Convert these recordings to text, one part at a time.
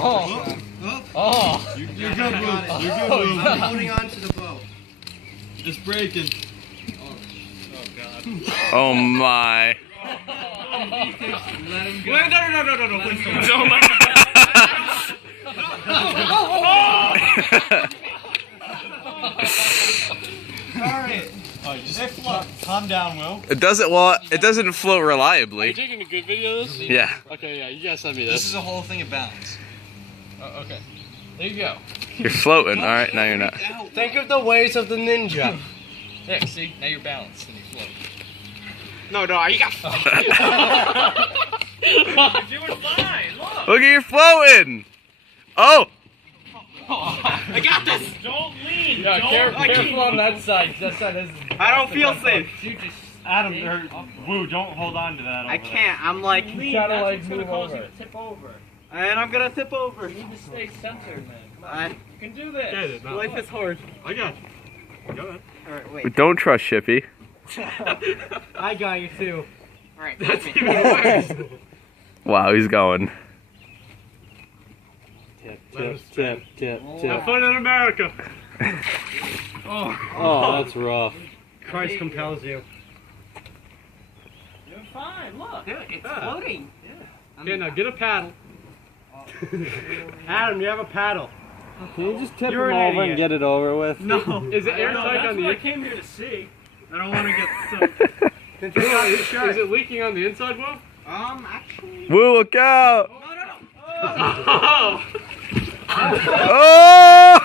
Oh. You're good, Lou. You're good, Lou. I'm holding on to the boat. It's breaking. Oh my. Let him go. Wait, no, please don't. Alright, just calm down, Will. It doesn't float reliably. Are you taking a good video of this? Yeah. Okay, yeah, you gotta send me This this. is a whole thing of balance. Oh, okay. There you go. You're floating. All right, now you're not. Think of the ways of the ninja. There, see? Now you're balanced and you float. No, you got You're doing fine, look! Look at you floating. Oh. I got this. Don't lean! Yeah, careful on that side. That side is... I don't feel safe. You just... Adam, or Woo, don't hold on to that. I can't. I'm like, You gotta like move over. Tip over. and I'm gonna tip over. You need to stay centered, man. Come on. I, You can do this. life is hard. I got you. Go ahead. Alright, But wait. don't trust Shippy. I got you too. Alright, That's even worse. Wow, he's going. Tip. Have fun in America. Oh, that's rough. Christ compels you. You're fine, look. Dude, it's floating. Okay, now get a paddle. Adam, you have a paddle. Can you just tip You're him an over and idiot. get it over with? No. Is it airtight on the I inside? came here to see. I don't want to get soaked. Then take off your shirt. Is it leaking on the inside, Will? Actually. Woo, look out! No. Oh! Oh!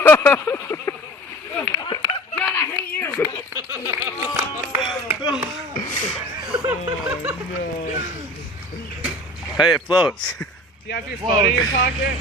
God, I hate you! Hey, it floats. Do you have your phone in your pocket?